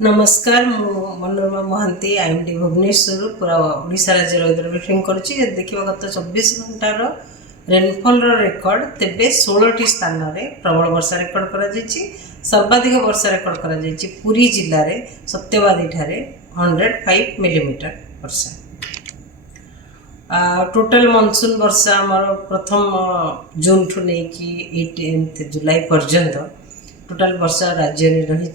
नमस्कार मनोरमा महांती आईएमडी भुवनेश्वर पूरा ओडिशा राज्य वेदर ब्रिफिंग करुच्ची देखा गत 24 घंटार रेनफॉल रेकर्ड तेबे 16 स्थान में प्रबल वर्षा रेकर्ड कर सर्वाधिक वर्षा रेकर्ड कर पुरी जिले में सत्यवादी ठारे 105 मिलीमीटर वर्षा। टोटल मनसून वर्षा आमर प्रथम जून ठू नहीं कि 18 जुलाई पर्यंत टोटल वर्षा राज्य में रही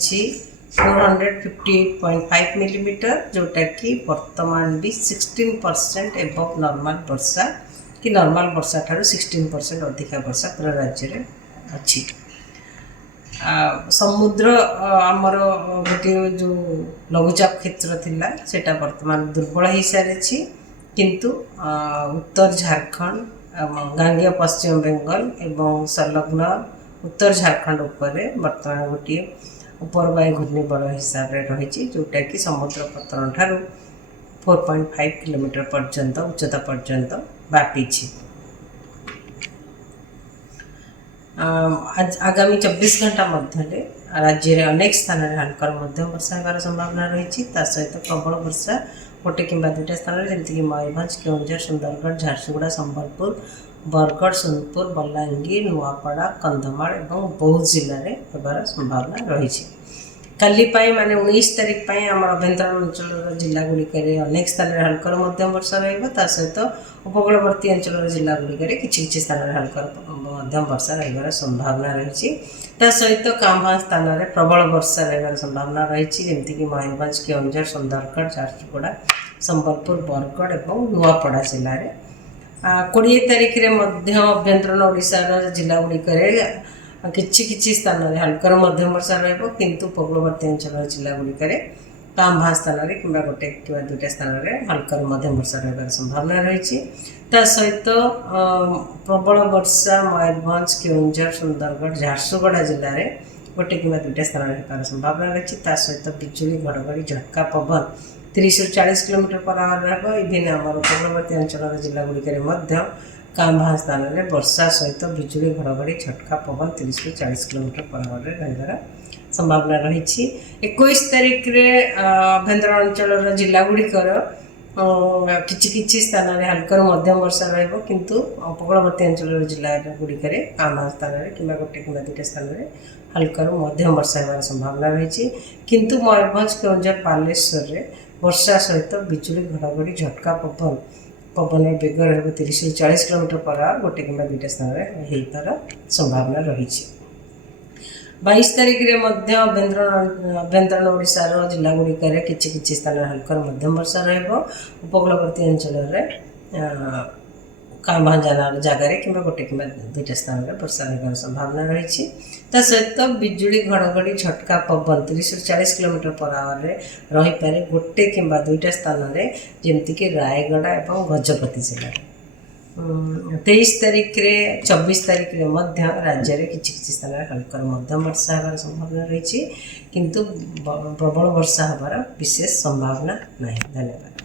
458.5 मिलीमीटर जोटा कि वर्तमान भी 16% एबव नॉर्मल वर्षा कि नॉर्मल वर्षा ठारू 16% अधिक वर्षा पूरा राज्य में अच्छी। समुद्र आमर गोटे जो लघुचाप क्षेत्र थिला सेटा वर्तमान दुर्बल हो सारी किंतु उत्तर झारखंड गांगेय पश्चिम बेंगल एवं संलग्न उत्तर झारखंड उपरे वर्तमान गोटे उपरवायु घूर्णिबल हिसाब से रही जोटा कि समुद्र पतन ठारू 4.5 किलोमीटर पर्यंत उच्चता पर्यंत व्यापी। आगामी 24 घंटा मध्य राज्य में अनेक स्थान में हल्का मध्यम वर्षा होगार संभावना रही सहित प्रबल वर्षा गोटे कि दुईटा स्थान में जमीक मयूरभंज केउंझर सुंदरगढ़ झारसुगुड़ा संबलपुर बरगढ़ सोनपुर बलांगीर नुआपड़ा कंधमाल और बौद्ध जिले में होबार संभावना रही। काली माने 19 तारीख आम अभ्यंतरण अंचल जिला गुड़िक अनेक स्थान में हल्का मध्यम वर्षा रहित उपकूलवर्ती अंचल जिला गुड़िक किसी स्थान में हल्का मध्यम वर्षा रही संभावना रही सहित कांभा स्थान में प्रबल वर्षा रही संभावना रही जमीक मयूरभंज केउंझर सुंदरगढ़ झारसुगुड़ा संबलपुर बरगढ़ और नुआपड़ा जिले में 20 तारीख में अभ्यंतरण ओडिशार जिला गुड़िक किछि स्थान में हल्का मध्यम वर्षा रहिंतु उपकूलवर्ती अंचल जिला गुड़िक कांभा स्थान में कि गोटे कि दुईटा स्थान में हल्का मध्यम वर्षा रही संभावना रही सहित प्रबल वर्षा मयूरभंज केउंझर सुंदरगढ़ झारसुगुड़ा जिले में गोटे कि दुईटा स्थान में होकर संभावना रही सहित बिजुली घड़घड़ी झटका पवन 30 ରୁ 40 किलोमीटर पर आवर रहा। इवेन आम उपकूलवर्ती अंचल जिला गुड़िक कांभा स्थान में वर्षा सहित बिजुली घड़घड़ी झटका पवन 30 ରୁ 40 किलोमीटर पर आवर रही संभावना रही। 21 तारीख में अभ्यंतरण अंचल जिला गुड़िकर किछि स्थान में हल्का मध्यम वर्षा रहिंतु उपकूलवर्ती अंचल जिला गुड़िक कांभा स्थान में कि गोटे कि दुईटा स्थान में हल्का मध्यम वर्षा होगार संभावना रही किंतु मयूरभंज केउंझर बालेश्वर में वर्षा सहित बिजुली घड़घड़ी झटका पवन बेग रही 30 ରୁ 40 किलोमीटर पर आवर गोटे कि दुईटा स्थान में होपार संभावना रही। 22 तारीख में अभ्यंतरण ओडिशार जिला गुड़िक किछि स्थान में हल्का मध्यम वर्षा उपकूलवर्ती अंचल कांभा जगार कि गोटे कि दुईटा स्थान में वर्षा होगार संभावना रही सहित बिजुली घड़घड़ी झटका पवन 30 ରୁ 40 किलोमीटर पर आवर रही पारे गोटे कि दुईटा स्थान में जमीक रायगढ़ और गजपति जिले। 23 तारीख में 24 तारीख में राज्य में किसी स्थान में हल्का मध्यम वर्षा होगार संभावना रही किंतु प्रबल वर्षा होबार विशेष संभावना नहीं। धन्यवाद।